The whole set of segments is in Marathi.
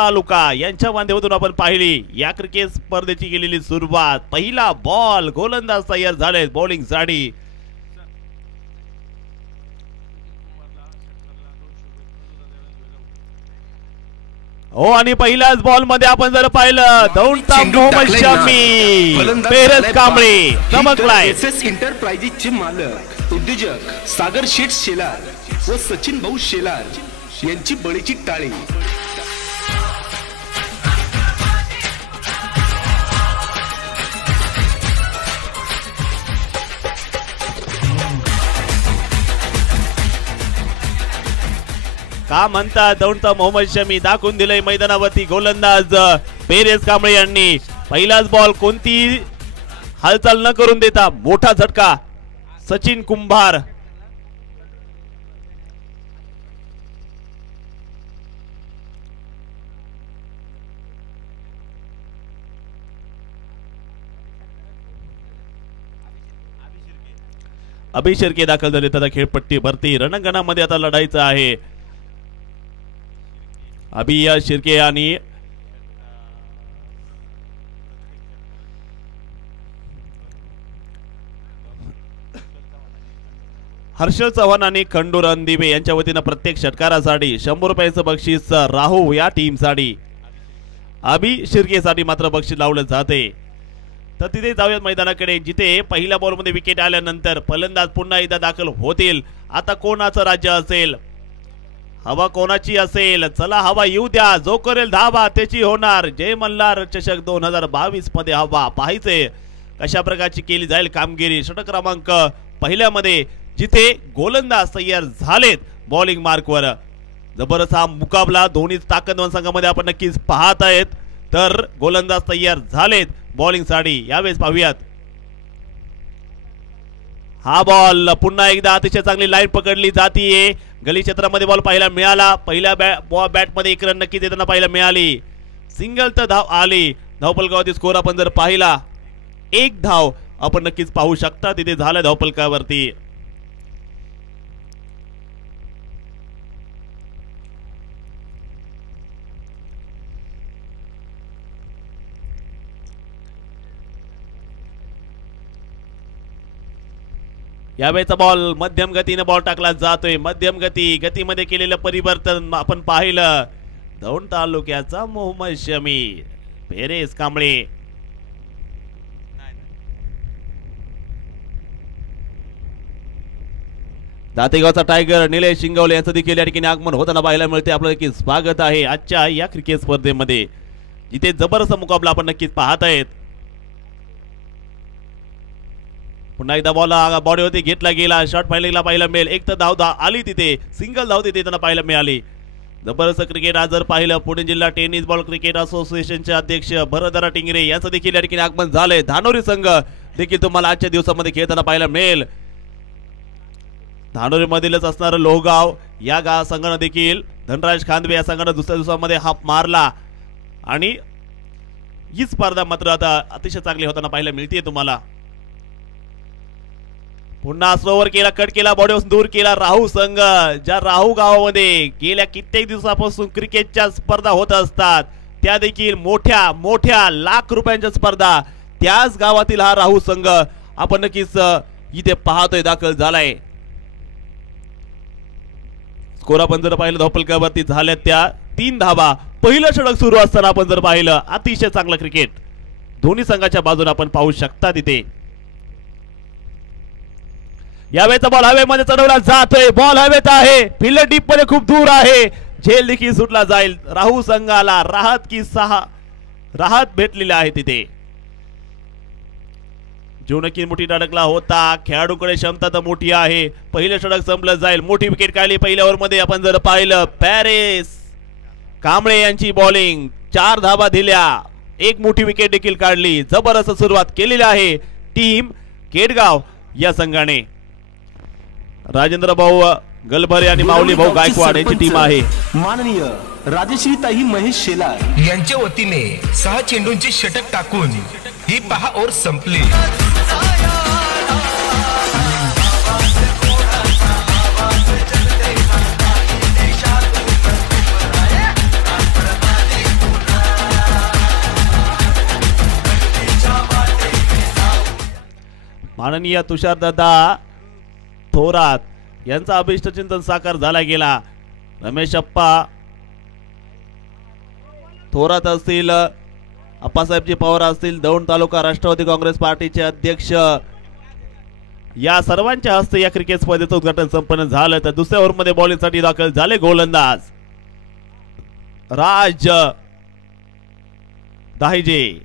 तालुका यांच्या माध्यमातून आपण पाहिली या क्रिकेट स्पर्धेची केलेली सुरुवात. पहिला बॉल, गोलंदाज तयार झाले बॉलिंग साठी. हो आणि पहिल्याच बॉल मध्ये आपण जर पाहिलं दौंडचा मोहम्मद शमी, पेरस कांबळे चमकलाय. एसएस एंटरप्राइजेसचे मालक उद्योजक सागर शेठ शेलार व सचिन भाऊ शेलार यांची बळीची टाळी. का म्हणता दौंडचा मोहम्मद शमी दाखवून दिलंय मैदानावरती. गोलंदाज पेरेस कांबळे यांनी पहिलाच बॉल कोणती हालचाल न करून देता मोठा झटका. सचिन कुंभार अभि शिर्के दाखल झाले. आता खेळपट्टी भरती रणंगणामध्ये आता लढायचं आहे. अभि शिर्के आणि हर्षल चव्हाण आणि खंडू रणदिवे यांच्या वतीनं प्रत्येक षटकारासाठी 100 रुपयाचं बक्षीस राहू या टीमसाठी. अभि शिर्केसाठी मात्र बक्षीस लावलं जाते. तर तिथे जाऊयात मैदानाकडे जिथे पहिल्या बॉलमध्ये विकेट आल्यानंतर फलंदाज पुन्हा एकदा दाखल होतील. आता कोणाचं राज्य असेल, हवा कोणाची असेल, चला हवा येऊ द्या. जो करेल धावा त्याची होणार जय मल्हार चषक 2022 मध्ये हवा. पाहायचे कशा प्रकारची केली जाईल कामगिरी. षटक क्रमांक पहिल्यामध्ये जिथे गोलंदाज तयार झालेत बॉलिंग मार्कवर. जबरदस्त हा मुकाबला दोन्ही ताकदवान संघामध्ये आपण नक्कीच पाहत आहेत. तर गोलंदाज तयार झालेत बॉलिंग साठी. यावेळेस पाहूयात हा बॉल पुन्हा एकदा अतिशय चांगली लाईन पकडली जातीये. गली क्षेत्रामध्ये बॉल पाहायला मिळाला. पहिल्या बॅट मध्ये एक रन नक्की देताना पाहायला मिळाली. सिंगल तर धाव आली. धावफलकावरती स्कोर आपण जर पाहिला 1 धाव आपण नक्कीच पाहू शकता तिथे झालं धावफलकावरती. यावेळेचा बॉल मध्यम गतीने बॉल टाकला जातोय. मध्यम गतीमध्ये केलेलं परिवर्तन आपण पाहिलं. दौंड तालुक्याचा मोहम्मद शमी, पेरेस कांबळे. दातेगावचा टायगर निलेश शिंगवले यांचं देखील या ठिकाणी आगमन होताना पाहायला मिळते. आपलं देखील स्वागत आहे आजच्या या क्रिकेट स्पर्धेमध्ये जिथे जबरदस्त मुकाबला आपण नक्कीच पाहत आहेत. पुन्हा एकदा बॉल बॉडीवरती घेतला गेला. शॉट फायलिंगला पाहायला मिळेल. एक तर धाव आली तिथे. सिंगल धाव तिथे त्यांना पाहायला मिळाली. जबरदस्त क्रिकेट आज जर पाहिलं पुणे जिल्हा टेनिस बॉल क्रिकेट असोसिएशनचे अध्यक्ष भरतदादा टिंगरे यांचं देखील या ठिकाणी आगमन झालंय. धानोरी संघ देखील तुम्हाला आजच्या दिवसामध्ये खेळताना पाहायला मिळेल. धानोरी मधीलच असणारं लोहगाव या संघानं देखील धनराज खांदवे या संघानं दुसऱ्या दिवसामध्ये हाफ मारला आणि ही स्पर्धा मात्र आता अतिशय चांगली होताना पाहायला मिळते तुम्हाला. पुन्हा स्लोवर केला, कट केला, बॉडीपासून दूर केला राहू संघ. ज्या राहू गावामध्ये गेल्या कित्येक दिवसापासून क्रिकेटच्या स्पर्धा होत असतात त्या देखील मोठ्या मोठ्या लाख रुपयांच्या स्पर्धा त्याच गावातील हा राहू संघ आपण नक्कीच इथे पाहतोय दाखल झालाय. स्कोर आपण जर पाहिलं धावफलकावरती झाल्या त्या 3 धावा. पहिलं षटक सुरू असताना आपण जर पाहिलं अतिशय चांगलं क्रिकेट दोन्ही संघाच्या बाजूने आपण पाहू शकता तिथे. यावेळेचा बॉल हवेमध्ये चढवला जातोय. बॉल हवेत आहे. फिल्डर डीप मध्ये खूप दूर आहे. झेल देखील सुटला जाईल. राहू संघाला राहत की 6 राहत भेटलेले आहे तिथे. जीवनकी मोठी अडकला होता. खेळाडूकडे क्षमता तर मोठी आहे. पहिलं षटक संपलं जाईल. मोठी विकेट काढली पहिल्या ओव्हर मध्ये आपण जर पाहिलं. पेरेस कांबळे यांची बॉलिंग 4 धावा दिल्या. एक मोठी विकेट देखील काढली. जबरदस्त सुरुवात केलेली आहे टीम केडगाव या संघाने. राजेंद्र भाऊ गलभरे आणि माऊली भाऊ गायकवाड यांची टीम आहे. माननीय राजश्रीताई महेश शेलार यांच्या वतीने 6 चेंडूंचे षटक टाकून ही 6 ओव्हर संपली. माननीय तुषारदादा थोरात यांचा अभिष्ट चिंतन साकार झाला गेला. रमेश अप्पा थोरात असतील, अप्पासाहेबजी पवार असतील, दौंड तालुका राष्ट्रवादी काँग्रेस पार्टीचे अध्यक्ष, या सर्वांच्या हस्ते या क्रिकेट स्पर्धेचं उद्घाटन संपन्न झालं. तर दुसऱ्या ओव्हरमध्ये बॉलिंगसाठी दाखल झाले गोलंदाज राज दाहिजे.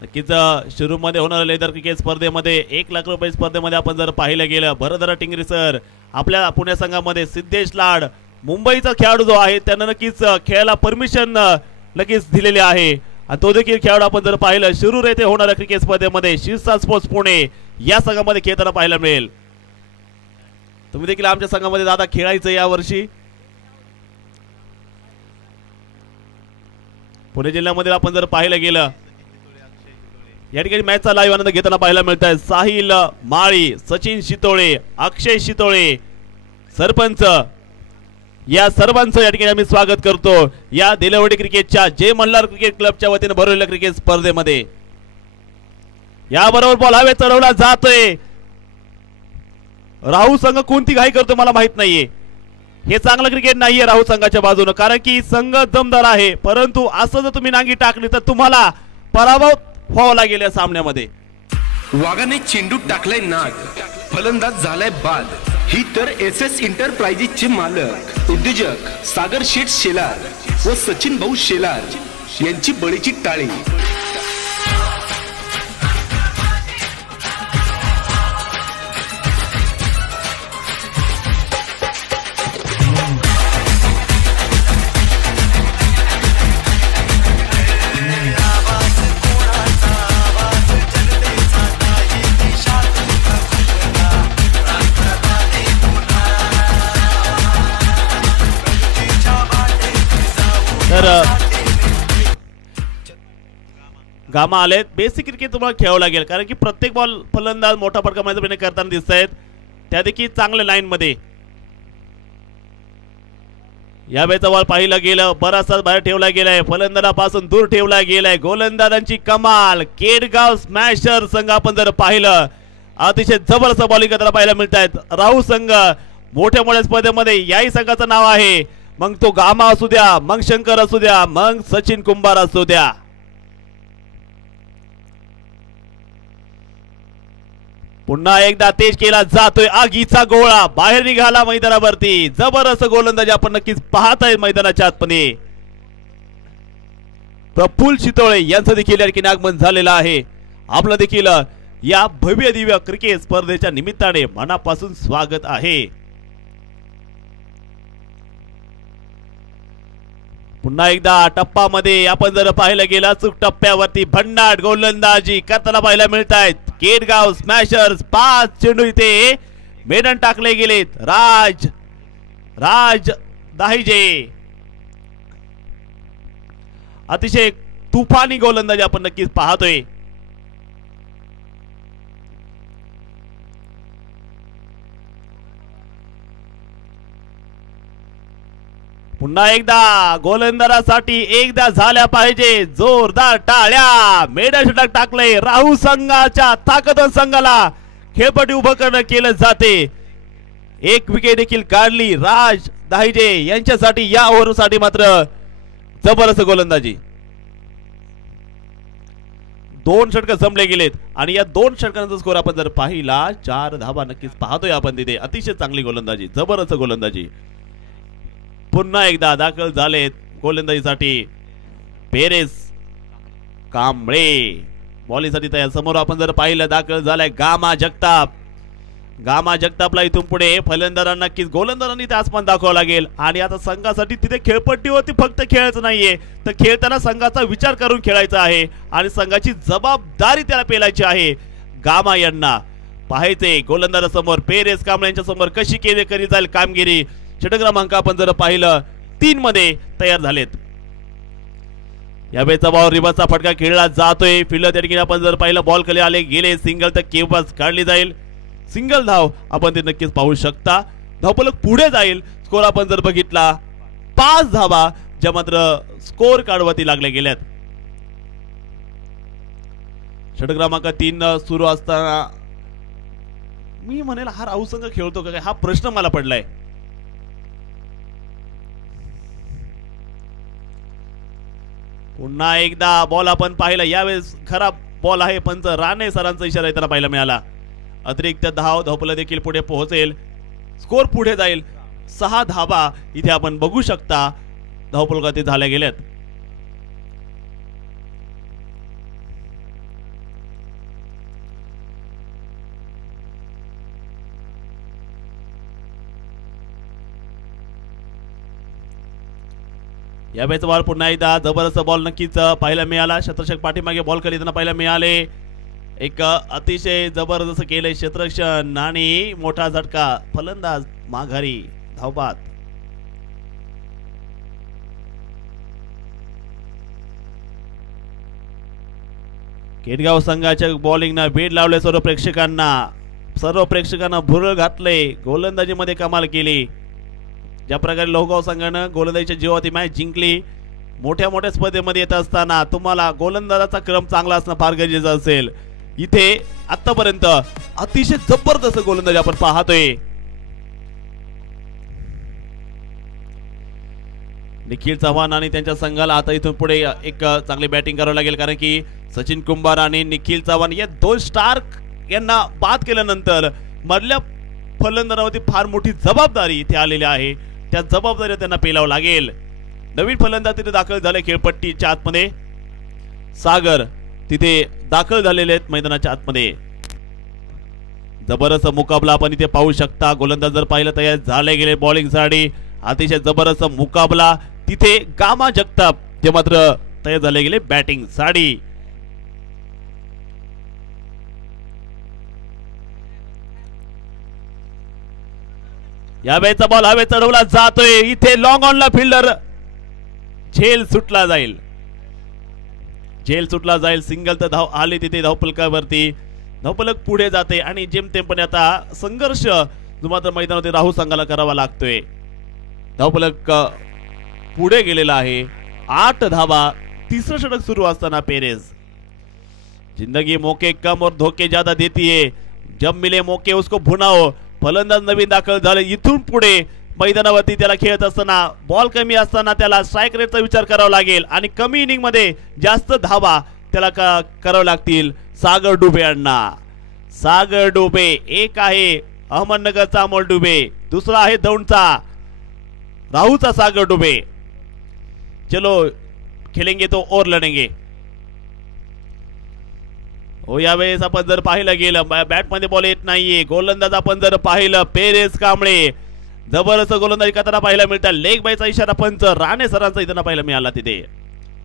नक्कीच शिरूरमध्ये होणाऱ्या लेदर क्रिकेट स्पर्धेमध्ये 1 लाख रुपये स्पर्धेमध्ये आपण जर पाहिलं गेलं, भरधरा टिंगरी सर आपल्या पुणे संघामध्ये, सिद्धेश लाड मुंबईचा खेळाडू जो आहे त्यांना नक्कीच खेळायला परमिशन नक्कीच दिलेली आहे. आणि तो देखील खेळाडू आपण जर पाहिलं शिरूर येथे होणाऱ्या क्रिकेट स्पर्धेमध्ये शिरसाट स्पोर्ट्स पुणे या संघामध्ये खेळताना पाहायला मिळेल. तुम्ही देखील आमच्या संघामध्ये दादा खेळायचं या वर्षी. पुणे जिल्ह्यामध्ये आपण जर पाहिलं गेलं या ठिकाणी मॅचचा लाईव्ह आनंद घेताना पाहायला मिळत आहे. साहिल माळी, सचिन शितोळे, अक्षय शितोळे, सरपंच या सर्वांचं या ठिकाणी आम्ही स्वागत करतो या दिलवडी क्रिकेटच्या जय मल्हार क्रिकेट क्लबच्या वतीने भरवलेल्या क्रिकेट स्पर्धेमध्ये. याबरोबर बॉल हवे चढवला जातोय. राहू संघ कोणती घाई करतो मला माहित नाहीये. हे चांगलं क्रिकेट नाहीये राहू संघाच्या बाजूने, कारण की संघ जमदार आहे, परंतु असं जर तुम्ही नांगी टाकली तर तुम्हाला पराभव व्हावं लागेल या सामन्यामध्ये. वाघाने चेंडू टाकलाय नाग, फलंदाज झालाय बाद. ही तर SS एंटरप्राइजेसचे मालक उद्योजक सागर शेठ शेलार व सचिन भाऊ शेलार यांची बळीची टाळी. गामा आलेत. बेसिक क्रिकेट तुम्हाला खेळावं लागेल, कारण की प्रत्येक बॉल फलंदाज मोठा फटका मैदानाने करताना दिसत आहेत, त्या देखील चांगल्या लाईन मध्ये. या वेळेचा बॉल पाहिलं गेलं, बराचसा बाहेर ठेवला गेलाय, फलंदाजापासून दूर ठेवला गेलाय. गोलंदाजांची कमाल. केडगाव स्मॅशर संघ आपण जर पाहिलं अतिशय जबरदस्त बॉलिंग करताना पाहायला मिळत आहेत. राहू संघ मोठ्या मोठ्या स्पर्धेमध्ये याही संघाचं नाव आहे, मग तो गामा असू द्या, मग शंकर असू द्या, मग सचिन कुंभार असू द्या. पुन्हा एकदा तेज केला जातोय. आगीचा गोळा बाहेर निघाला मैदानावरती. जबरदस्त गोलंदाजी आपण नक्कीच पाहत आहे मैदानाच्या आतमध्ये. प्रफुल्ल शितोळे यांचं देखील या ठिकाणी आगमन झालेलं आहे. आपलं देखील या भव्य दिव्य क्रिकेट स्पर्धेच्या निमित्ताने मनापासून स्वागत आहे. पुन्हा एकदा टप्पामध्ये आपण जर पाहिलं गेलं, अचूक टप्प्यावरती भन्नाट गोलंदाजी करताना पाहायला मिळत आहेत. केडगाव स्मॅशर्स 5 चेंडू इथे मेडन टाकले गेलेत. राज दाहिजे अतिशय तुफानी गोलंदाजी आपण नक्कीच पाहतोय. पुन्हा एकदा गोलंदाजासाठी एकदा झाल्या पाहिजे जोरदार टाळ्या. मेडन षटक टाकले. राहू संघाच्या ताकदवान संघाला खेळपट्टी उभं करणं केलं जाते. एक विकेट देखील काढली राज दाहिजे यांच्यासाठी. या ओव्हरसाठी मात्र जबरदस्त गोलंदाजी. 2 षटक जमले गेलेत आणि या 2 षटकांचा स्कोर आपण जर पाहिला 4 धावा नक्कीच पाहतोय आपण तिथे. अतिशय चांगली गोलंदाजी, जबरदस्त गोलंदाजी. पुन्हा एकदा दाखल झालेत गोलंदाजीसाठी पेरेस कांबळे. बॉलिंगसाठी तयार. समोर आपण जर पाहिलं दाखल झालाय गामा जगताप. गामा जगतापला इथून पुढे फलंदाजांना नक्कीच गोलंदाजांनी ते आसमान दाखवावं लागेल. आणि आता संघासाठी तिथे खेळपट्टीवरती फक्त खेळायचं नाहीये, तर खेळताना संघाचा विचार करून खेळायचा आहे आणि संघाची जबाबदारी त्याला पेलायची आहे. गामा यांना पाहायचे गोलंदाजासमोर पेरेस कांबळे यांच्या समोर कशी करी जाईल कामगिरी. षटक क्रमांक आपण जर पाहिलं 3 मध्ये तयार झालेत. यावेळेचा बॉल रिव्हर्सचा फटका खेळला जातोय. फिल्डर त्या ठिकाणी आपण जर पाहिलं बॉल खाली आले गेले सिंगल तर केवस काढली जाईल. सिंगल धाव आपण ते नक्कीच पाहू शकता. धावफलक पुढे जाईल. स्कोर आपण जर बघितला 5 धावा ज्या मात्र स्कोर कार्डवरती लागले गेल्यात. षटक क्रमांक 3 सुरू असताना मी म्हणेल हा राहुल संघ खेळतो का हा प्रश्न मला पडलाय. पुन्हा एकदा बॉल आपण पाहिला. यावेळेस खराब बॉल आहे. पंच राणे सरांचा इशारा येताना पाहायला मिळाला. अतिरिक्त धावफलक देखील पुढे पोहोचेल. स्कोर पुढे जाईल. 6 धावा इथे आपण बघू शकता धावफलकात झाल्या गेल्यात. यावेळेचा बॉल पुन्हा एकदा जबरदस्त बॉल नक्कीच पाहायला मिळाला. क्षेत्ररक्षक पाठीमागे बॉल खाली पाहायला मिळाले. एक अतिशय जबरदस्त केले क्षेत्ररक्षण आणि मोठा झटका. फलंदाज माघारी धावबाद. केडगाव संघाच्या बॉलिंगना वेड लावले. सर्व प्रेक्षकांना भुरळ घातले. गोलंदाजीमध्ये कमाल केली. ज्या प्रकारे लोहगाव संघानं गोलंदाजीच्या जीवावरती मॅच जिंकली. मोठ्या स्पर्धेमध्ये येत असताना तुम्हाला गोलंदाजाचा क्रम चांगला असणं फार गरजेचं असेल. इथे आतापर्यंत अतिशय जबरदस्त गोलंदाजी आपण पाहतोय. निखिल चव्हाण आणि त्यांच्या संघाला आता इथून पुढे एक चांगली बॅटिंग करावी लागेल. कारण की सचिन कुंभार आणि निखिल चव्हाण या 2 स्टार यांना बाद केल्यानंतर मधल्या फलंदाजावरती फार मोठी जबाबदारी इथे आलेली आहे. त्या जबाबदारी त्यांना पेलावं लागेल. नवीन फलंदाज तिथे दाखल झाले खेळपट्टीच्या आतमध्ये. सागर तिथे दाखल झालेले आहेत मैदानाच्या आतमध्ये. जबरदस्त मुकाबला आपण इथे पाहू शकता. गोलंदाज जर पाहिलं तयार झाले गेले बॉलिंग साठी. अतिशय जबरदस्त मुकाबला. तिथे गामा जगताप ते मात्र तयार झाले गेले बॅटिंग साठी. यावेळेचा बॉल हवेत चढवला जातोय. इथे लॉंग ऑनला फिल्डर झेल सुटला जाईल. सिंगल तर धाव आली तिथे धावफलकावरती. धावफलक पुढे जाते आणि जेमतेमपणे आता संघर्ष जो मात्र मैदानावरती राहुल संघाला करावा लागतोय. धावफलक पुढे गेलेला आहे. 8 धावा. तिसरं षटक सुरू असताना पेरेज. जिंदगी मौके कम और धोखे ज्यादा देती है. जब मिले मौके उसको भुनाओ. फलंदाज नवीन दाखल झाले. इथून पुढे मैदानावरती त्याला खेळत असताना बॉल कमी असताना त्याला स्ट्राईक रेटचा विचार करावा लागेल आणि कमी इनिंग मध्ये जास्त धावा त्याला करावं लागतील. सागर डुबे अण्णा. सागर डुबे एक आहे अहमदनगरचा अमोल डुबे. दुसरा आहे दौंडचा राहुलचा सागर डुबे. चलो खेलेंगे तो और लढेंगे. हो यावेळेस आपण जर पाहिलं गेलं बॅटमध्ये बॉल येत नाहीये. गोलंदाज आपण जर पाहिलं पेरेस कांबळे. जबरदस्त गोलंदाजी करताना पाहायला मिळतात. लेग बायचा इशारा पंच राणे सरांचा इथं पाहायला मिळाला. तिथे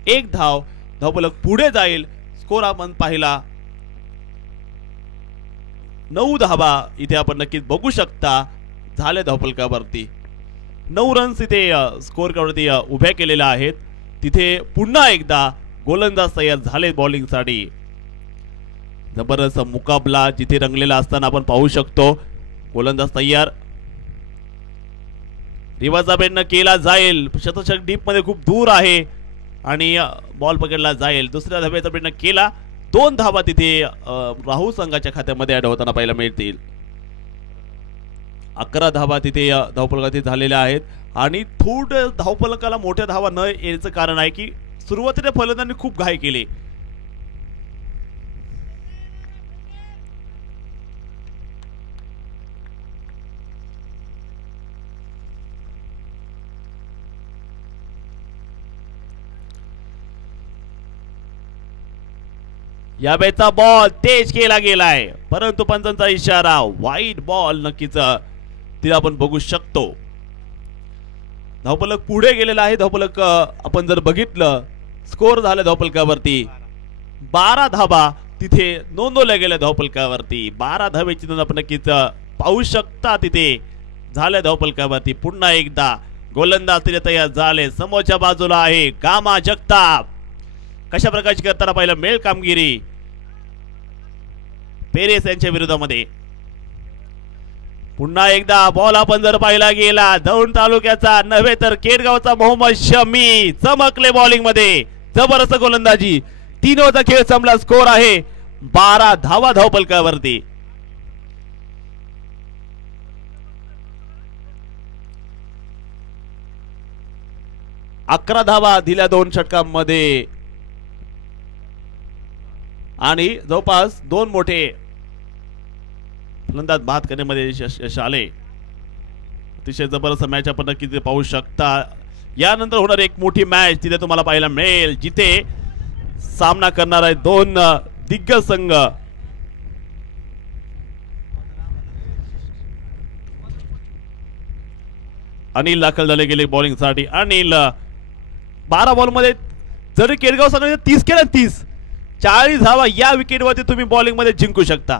1 धावफलक पुढे जाईल. स्कोर आपण पाहिला 9 धावा इथे आपण नक्कीच बघू शकता झाले धावफलकावरती. 9 रन्स इथे स्कोर कार्डवरती उभ्या केलेल्या आहेत. तिथे पुन्हा एकदा गोलंदाज तयार झाले बॉलिंग साठी. जबरदस्त मुकाबला जिथे रंगलेला असताना आपण पाहू शकतो. गोलंदाज तयार. रिव्हर्सचा प्रयत्न केला जाईल. शतक डीप मध्ये खूप दूर आहे आणि बॉल पकडला जाईल. दुसऱ्या धावेचा प्रयत्न केला. 2 धावा तिथे राहुल संघाच्या खात्यामध्ये ऍड होताना पाहायला मिळतील. 11 धावा तिथे धावफलकात झालेल्या आहेत आणि थोडं धावफलकाला मोठ्या धावा न येण्याचं कारण आहे की सुरुवातीला फलंदाजांनी खूप घाई केली. या बॅटचा बॉल तेज केला गेलाय परंतु पंचांचा इशारा वाईड बॉल नक्कीच तिला आपण बघू शकतो. धावफलक पुढे गेलेला आहे. धावफलक आपण जर बघितलं स्कोर झालं धावफलकावरती 12 धावा तिथे नोंदवल्या गेल्या धावफलकावरती. 12 धावेची नोंद आपण नक्कीच पाहू शकता तिथे झाल्या धावफलकावरती. पुन्हा एकदा गोलंदाज तिथे तयार झाले. समोरच्या बाजूला आहे गामा जगताप. कशा प्रकारची करताना पाहिलं मेल कामगिरी पेरेस यांच्या विरोधामध्ये. पुन्हा एकदा बॉल आपण जर पाहिला गेला दौंड तालुक्याचा नव्हे तर केडगावचा मोहम्मद शमी चमकले बॉलिंग मध्ये, जबरदस्त गोलंदाजी. 3 ओव्हरचा खेळ संपला, स्कोर आहे 12 धावा धावफलकावरती. अकरा धावा दिल्या 2 षटकांमध्ये आणि जवळपास 2 मोठे फलंदाज बाद करण्यामध्ये यश आले. अतिशय जबरदस्त मॅच आपण नक्की पाहू शकता. यानंतर होणार एक मोठी मॅच तिथे तुम्हाला पाहायला मिळेल जिथे सामना करणार आहे 2 दिग्गज संघ. अनिल दाखल झाले गेले बॉलिंग साठी. अनिल 12 बॉल मध्ये जरी केडगाव संघाने 30 केलं 40 धावा या विकेटवरती तुम्ही बॉलिंग मध्ये जिंकू शकता,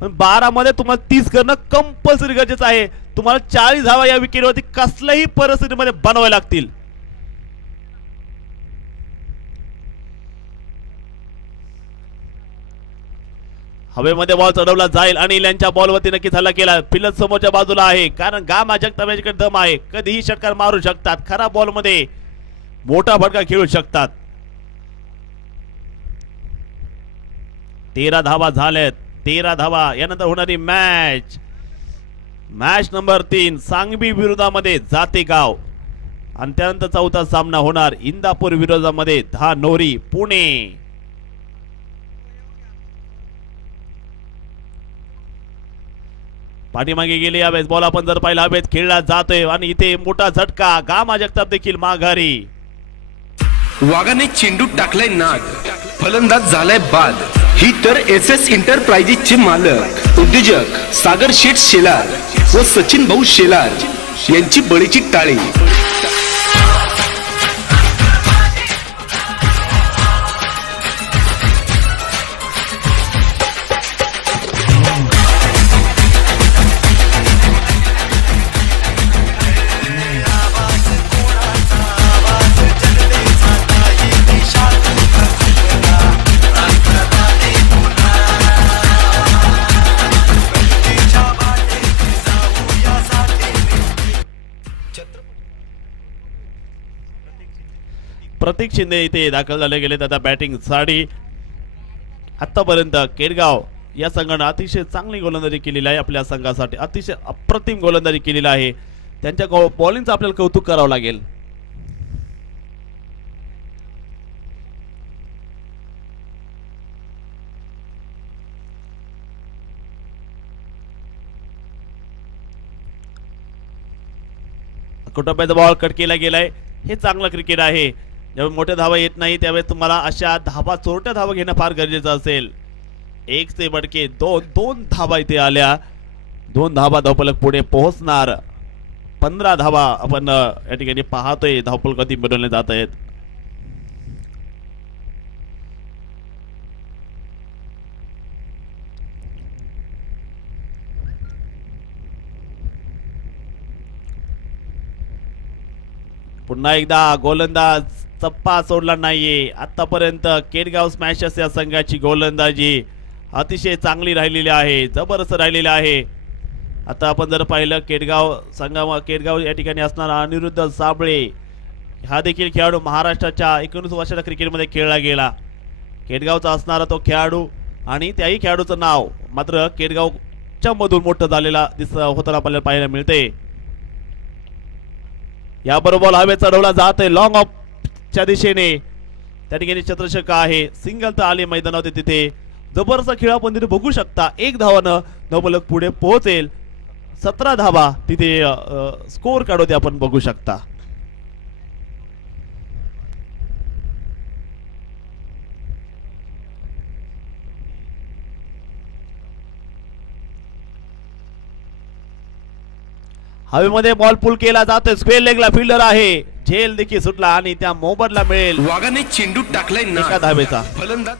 पण 12 मध्ये तुम्हाला 30 करणं कंपल्सरी गरजेचं आहे. तुम्हाला 40 धावा या विकेटवरती कसल्याही परिस्थितीमध्ये बनवाव्या लागतील. हवेमध्ये बॉल चढवला जाईल. अनिल यांच्या बॉलवरती नक्की हल्ला केला. फिलत समोरच्या बाजूला आहे कारण गामा जगताप दम आहे, कधीही षटकार मारू शकतात. खरा बॉल मध्ये मोठा फटका खेळू शकतात. 13 धावा झाल्यात. 13 धावा. यानंतर होणारी मॅच नंबर 3 सांगवी विरोधामध्ये जातेगाव आणि त्यानंतर चौथा सामना होणार इंदापूर विरोधामध्ये धानोरी पुणे. पाठीमागे गेले यावेळेस बॉल आपण जर पाहिला हवेत खेळला जातोय आणि इथे मोठा झटका. गामा जगताप देखील माघारी. वाघाने चेंडू टाकलाय नाद, फलंदाज झालाय बाद. ही तर SS एंटरप्राइजेसचे मालक उद्योजक सागर शेठ शेलार व सचिन भाऊ शेलार यांची बळीची टाळी. प्रतीक शिंदे इथे दाखल झाले गेले. आता बॅटिंग साठी आतापर्यंत केडगाव या संघाने अतिशय चांगली गोलंदाजी केलेली आहे. आपल्या संघासाठी अतिशय अप्रतिम गोलंदाजी केलेली आहे. त्यांच्या बॉलिंगचं आपल्याला कौतुक करावं लागेल. कुटुंबाचा बॉल कट केला गेलाय. हे चांगलं क्रिकेट आहे. जेव्हा मोठ्या धावा येत नाही त्यावेळेस तुम्हाला अशा धावा चोरट्या धावा घेणं फार गरजेचं असेल. 1 से बडके 2 धावा इथे आल्या. 2 धावा धावफलक पुढे पोहोचणार. 15 धावा आपण या ठिकाणी पाहतोय धावफलक कधी बनवले जात आहेत. पुन्हा एकदा गोलंदाज चप्पा सोडला नाहीये. आतापर्यंत केडगाव स्मॅशर्स या संघाची गोलंदाजी अतिशय चांगली राहिलेली आहे, जबरदस्त राहिलेली आहे. आता आपण जर पाहिलं केडगाव या ठिकाणी असणारा अनिरुद्ध साबळे हा देखील खेळाडू महाराष्ट्राच्या 19 वर्षाच्या क्रिकेटमध्ये खेळला गेला. केडगावचा असणारा तो खेळाडू आणि त्याही खेळाडूचं नाव मात्र केडगावच्या मधून मोठं झालेला होताना आपल्याला पाहायला मिळते. याबरोबर हवे चढवला जात आहे लॉंग ऑफच्या दिशेने. त्या ठिकाणी चत्रषक आहे. सिंगल तर आले मैदानावर तिथे. जबरदस्त खेळ आपण तिथे बघू शकता. 1 धावानं धावफलक पुढे पोहोचेल. 17 धावा तिथे स्कोर काढू ते आपण बघू शकता. हवेमध्ये बॉल पुल केला जातोय. स्क्वेअर लेगला फिल्डर आहे. झेल देखील सुटला आणि त्या मोबदला मिळेल. वाघाने चेंडू टाकलाय एका धावेचा. फलंदाज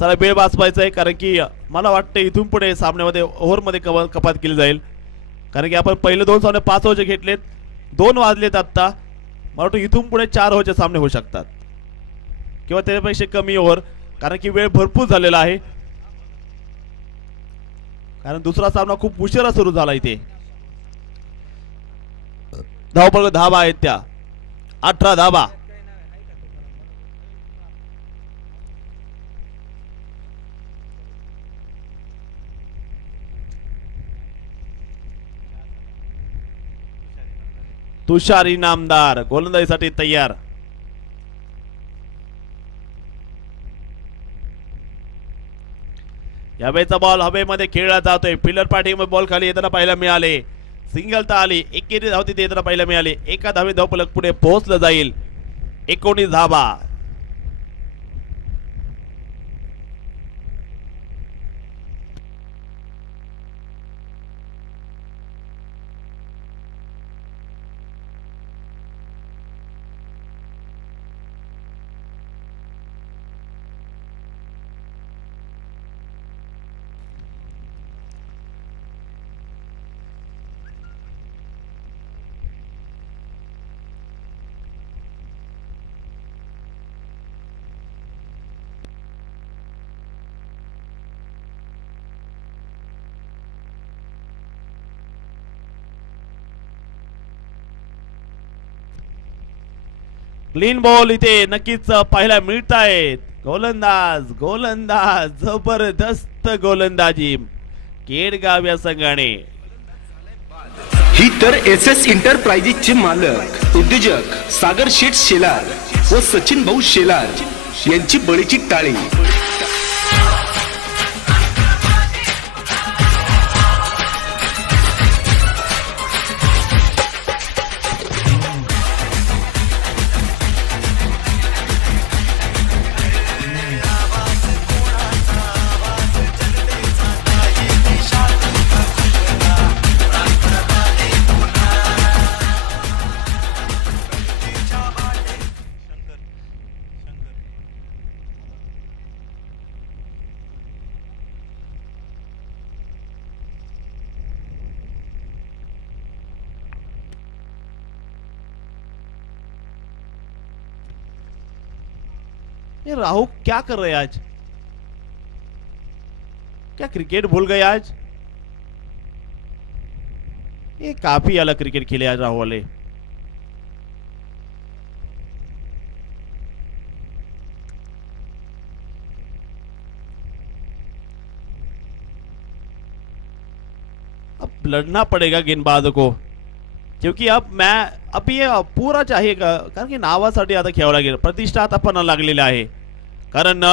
चला वेळ वाचवायचा आहे कारण की मला वाटतं इथून पुढे सामन्यामध्ये ओव्हरमध्ये कपात केली जाईल कारण की आपण पहिले 2 सामने 5 ओव्हरचे घेतलेत. 2 वाजलेत आता. मला वाटतं इथून पुढे 4 ओव्हरचे सामने होऊ शकतात किंवा त्यापेक्षा कमी ओव्हर, कारण की वेळ भरपूर झालेला आहे. कारण दुसरा सामना खूप उशिरा सुरू झाला इथे. धावपळ धाबा आहेत त्या 18 धाबा. तुषार इनामदार गोलंदाजीसाठी तयार. यावेळेचा बॉल हवेमध्ये खेळला जातोय. फिल्डर पाठीमध्ये बॉल खाली येताना पाहायला मिळाले. सिंगल तर आली. एकेरी धाव तिथे येताना पाहायला मिळाली. एका धावे धावफलक पुढे पोहोचलं जाईल. 19 धाबा. क्लीन बॉल इथे नक्कीच पाहायला मिळत आहेत. गोलंदाज गोलंदाज जबरदस्त गोलंदाजी केडगाव या संघाने. ही तर SS इंटरप्राइजेसचे मालक उद्योजक सागर शेठ शेलार व सचिन भाऊ शेलार यांची बळीची टाळी. ये राहु क्या कर रहे आज? क्या क्रिकेट भूल गए आज? ये काफी अलग क्रिकेट खेले आज राहु वाले. अब लड़ना पड़ेगा गेंदबाजों को, क्योंकि अब ये पूरा चाहिएगा, कारण की नावासाठी आता खेळावं लागेल. प्रतिष्ठा आता पण लागलेली आहे. कारण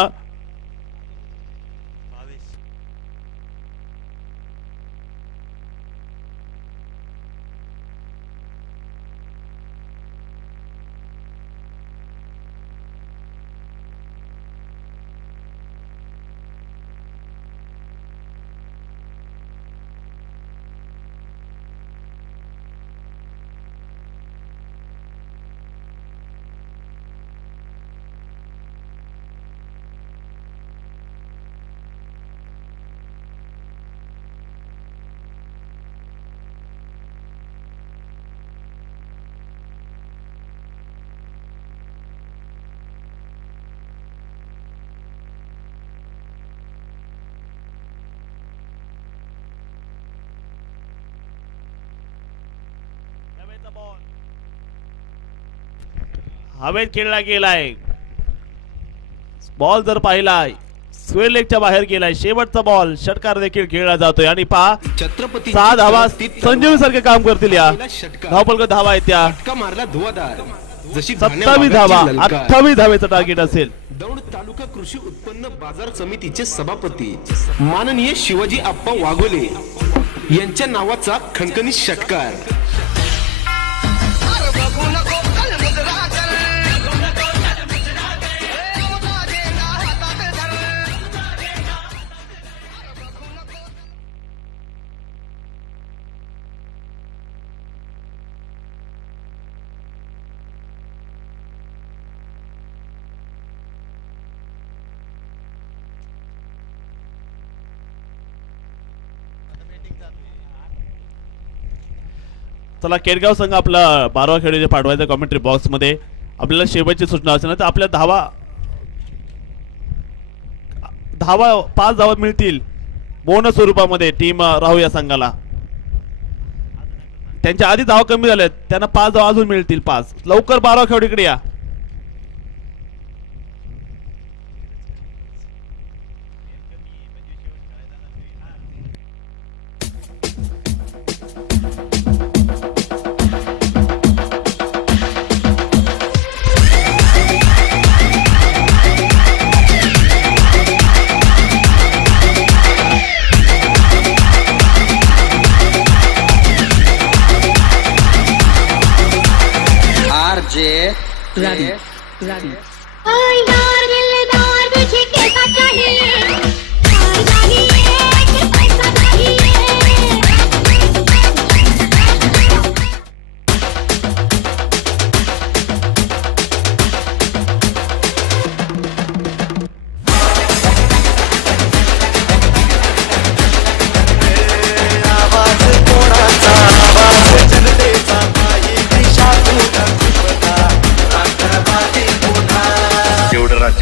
हवेत खेळला गेलाय. बॉल जर पाहिलाय स्क्वेअर लेगच्या बाहेर गेलाय. शेवटचा बॉल षटकार देखील खेळला जातोय. आणि पहा छत्रपती 6 धावा संजीव सारखे काम करतील. या धावपळ धावा आहेत त्या मारला धुवाधार. जशी 27 धावा 28 धावेचं टार्गेट असेल. दौंड तालुका कृषी उत्पन्न बाजार समितीचे सभापती माननीय शिवाजी आप्पा वाघोले यांच्या नावाचा खणखणीत षटकार. चला केडगाव संघ आपला 12 खेळाडू पाठवायचा कमेंट्री बॉक्स मध्ये. आपल्याला शेवटची सूचना असेल ना तर आपल्या धावा 5 धावा मिळतील बोनस स्वरूपामध्ये टीम राहू या संघाला. त्यांच्या आधी धावा कमी झाल्यात, त्यांना 5 धावा अजून मिळतील 5. लवकर 12 खेळाडू इकडे या.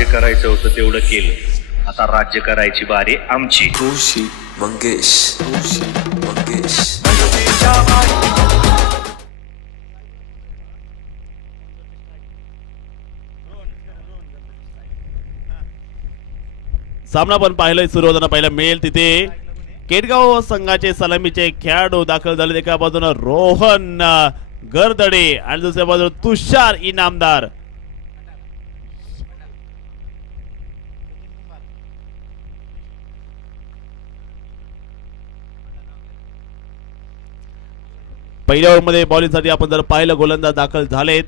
करायचं होतं तेवढं केलं, आता राज्य करायची बारी आमची. ऋषी मंगेश. सामना पण पाहिलं सुरू होताना पहिला मिळेल तिथे केडगाव संघाचे सलामीचे खेळाडू दाखल झाले. एका बाजूने रोहन गर्दडे आणि दुसऱ्या बाजूला तुषार इनामदार. पहिल्या ओव्हरमध्ये बॉलिंगसाठी आपण जर पाहिलं गोलंदाज दाखल झालेत.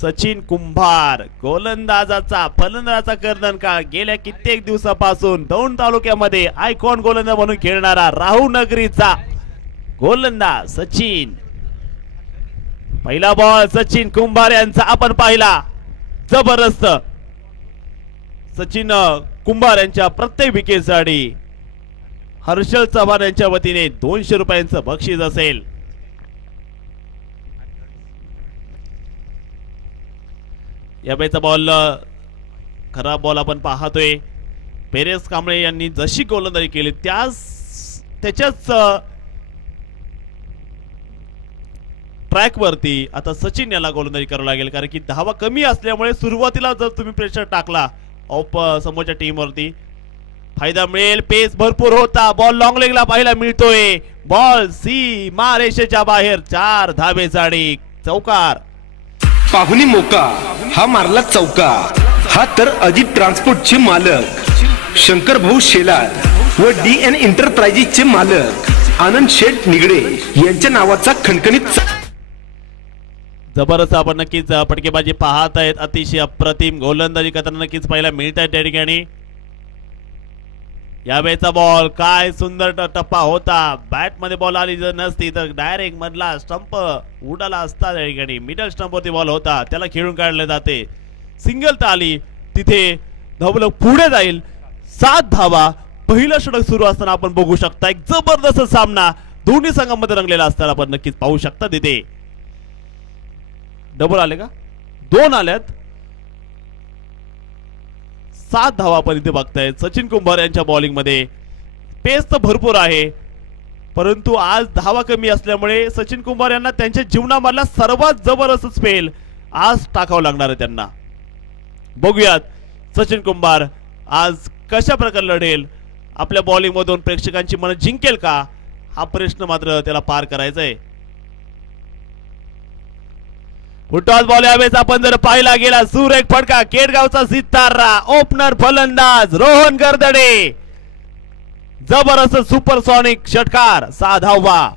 सचिन कुंभार गोलंदाजाचा फलंदाजाचा कर्णधार गेल्या कित्येक दिवसापासून दौंड तालुक्यामध्ये आयकॉन गोलंदाज म्हणून खेळणारा राहू नगरीचा गोलंदाज सचिन. पहिला बॉल सचिन कुंभार यांचा आपण पाहिला. जबरदस्त सचिन कुंभार यांच्या प्रत्येक विकेटसाठी हर्षल चव्हाण यांच्या वतीने 200 रुपयांचं बक्षीस असेल. या बाईचा बॉल खराब बॉल आपण पाहतोय. पेरेस कांबळे यांनी जशी गोलंदाजी केली त्याच्याच ट्रॅक वरती आता सचिन याला गोलंदाजी करावी लागेल, कारण की धावा कमी असल्यामुळे सुरुवातीला जर तुम्ही प्रेशर टाकला समोरच्या टीम वरती फायदा मिळेल. पेस भरपूर होता. बॉल लॉंग लेगला पाहायला मिळतोय. बॉल सीमा रेषेच्या बाहेर 4 धाबेसाठी चौकार. पाहुणी मोका हा मारला चौका. हा तर अजित ट्रान्सपोर्टचे मालक शंकर भाऊ शेलार व DN एंटरप्राइजेसचे मालक आनंद शेठ निगडे यांच्या नावाचा खणखणीत. जबरदस्त आपण नक्कीच फटकेबाजी पाहत आहेत. अतिशय अप्रतिम गोलंदाजी करताना नक्कीच पाहायला मिळत आहे त्या ठिकाणी. यावेळेचा बॉल काय सुंदर टप्पा होता. बॅट मध्ये बॉल आली जर नसती तर डायरेक्ट मधला स्टंप उडाला असता. त्या ठिकाणी मिडल स्टंप वरती बॉल होता, त्याला खेळून काढले जाते. सिंगल तर आली तिथे धावलं पुढे जाईल. 7 धावा पहिलं षटक सुरू असताना आपण बघू शकता. एक जबरदस्त सामना दोन्ही संघांमध्ये रंगलेला असताना आपण नक्कीच पाहू शकता. तिथे डबल आले का? 2 आल्यात. 7 धावा आपण इथे बघताय सचिन कुंभार यांच्या बॉलिंग मध्ये. पेस तर भरपूर आहे, परंतु आज धावा कमी असल्यामुळे सचिन कुंभार यांना त्यांच्या जीवनामधला सर्वात जबरदस्त स्पेल आज टाकावं लागणार आहे त्यांना. बघूयात सचिन कुंभार आज कशा प्रकारे लढेल. आपल्या बॉलिंग मधून प्रेक्षकांची मन जिंकेल का, हा प्रश्न मात्र त्याला पार करायचा आहे. फुटबॉल बॉल यावेळेस आपण जर पाहिला गेला सुरेख फटका. केडगावचा सितारा ओपनर फलंदाज रोहन गर्दडे. जबरदस्त सुपरसॉनिक षटकार. 6 धावा.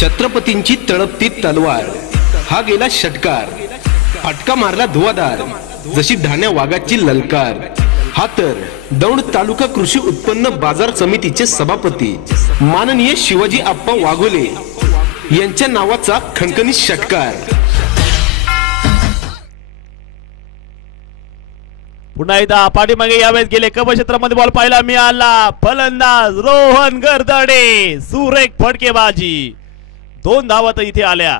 छत्रपतींची तळपती तलवार हा गेला षटकार. फटका मारला धुवाधार जशी धाण्या वाघाची ललकार. हा तर दौंड तालुका कृषी उत्पन्न बाजार समितीचे सभापती माननीय शिवाजी आप्पा वाघोले यांच्या नावाचा खणखणीत षटकार. पुन्हा एकदा पाठीमागे यावेळेस गेले कब क्षेत्रामध्ये बॉल पाहायला मिळाला. फलंदाज रोहन गर्दडे. सुरेख फटकेबाजी. 2 धावा तर इथे आल्या.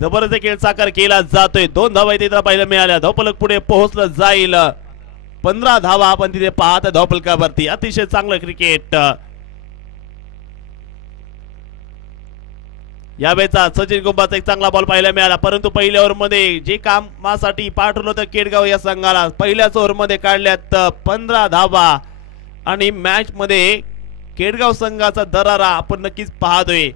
जबरदस्त खेळ साकार केला जातोय. 2 धावा इथे पाहायला मिळाल्या. धावफलक पुढे पोहोचलं जाईल. 15 धावा आपण तिथे पाहत धावफलकावरती. अतिशय चांगलं क्रिकेट. यावेळेचा सचिन गुंबाचा एक चांगला बॉल पाहायला मिळाला, परंतु पहिल्या ओव्हर मध्ये जे कामासाठी पाठवलं होतं केडगाव या संघाला पहिल्याच ओव्हर मध्ये काढल्यात 15 धावा आणि मॅच मध्ये केडगाव संघाचा दरारा आपण नक्कीच पाहतोय.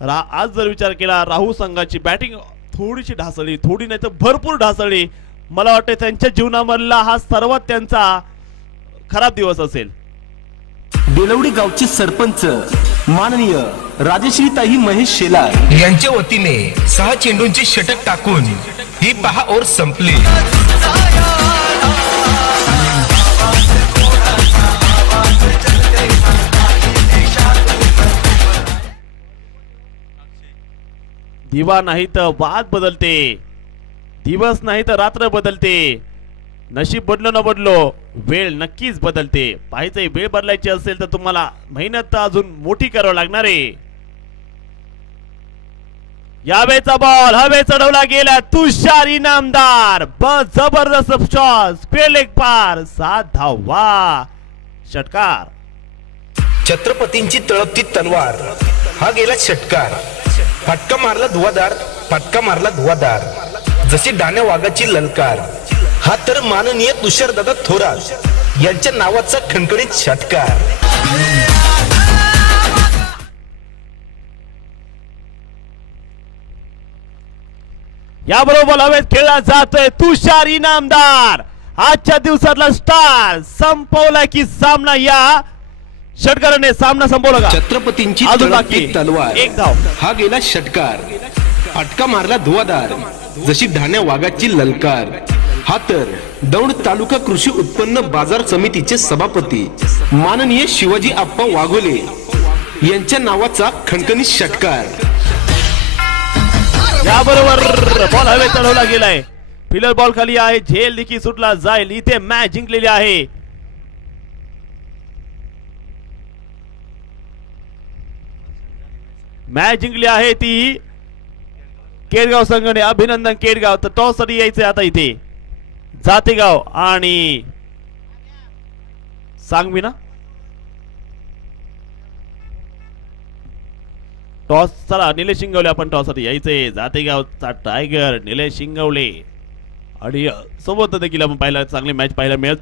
आज जर विचार केला राहू संघाची बॅटिंग थोडीशी ढासळली, थोडी नाही तर भरपूर ढासळली. मला वाटतं त्यांच्या जीवनामधला हा सर्वात त्यांचा खराब दिवस असेल. बेलवडी गावचे सरपंच माननीय राजश्रीताई महेश शेलार यांच्या वतीने 6 चेंडूंची षटक टाकून ही 6 ओव्हर संपली. दिवा नाही तर वाद बदलते, दिवस नाही तर रात्र बदलते. नशीब बदलो न बदलो वेळ नक्कीच बदलते. पाहिजे वेळ बदलायची असेल तर तुम्हाला मेहनत अजून मोठी करावी लागणार आहे. यावेळेचा बॉल हवे चढवला गेला. तुषार इनामदार जबरदस्त शॉट, स्क्वेअर लेग पार, 7 धावा, षटकार. छत्रपतींची तळपती तलवार हा गेला षटकार. फटका मारला धुवादार, फटका मारला धुवादार, जशी डाण्या वाघाची ललकार. हा तर माननीय तुषारदादा थोरात यांच्या नावाचा खणखणीत षटकार. याबरोबर हवेत खेळला जातोय तुषार इनामदार. आजच्या दिवसातला स्टार संपवला की सामना या षटकाराने सामना संपवला का? छत्रपतींची तळपती तलवार, 1 धाव. हा गेला षटकार. फटका मारला धुवादार, जशी धाण्या वाघाची ललकार. हा तर दौंड तालुका कृषी उत्पन्न बाजार समितीचे सभापती माननीय शिवाजी आप्पा वाघोले यांच्या नावाचा खणखणीत षटकार. याबरोबर बॉल हवे चढवला गेलाय. फिलर बॉल खाली आहे. झेल देखील सुटला जाईल. इथे मॅच जिंकलेली आहे. मॅच जिंकली आहे ती केडगाव संघाने. अभिनंदन केडगाव. तर टॉस साठी यायचंय आता इथे जातेगाव आणि सांगवी ना. टॉस चला निलेश शिंगवले आपण टॉस साठी यायचंय. जातेगावचा टायगर निलेश शिंगवले आणि सोबत देखील आपण पाहिला चांगली मॅच पाहायला मिळेल.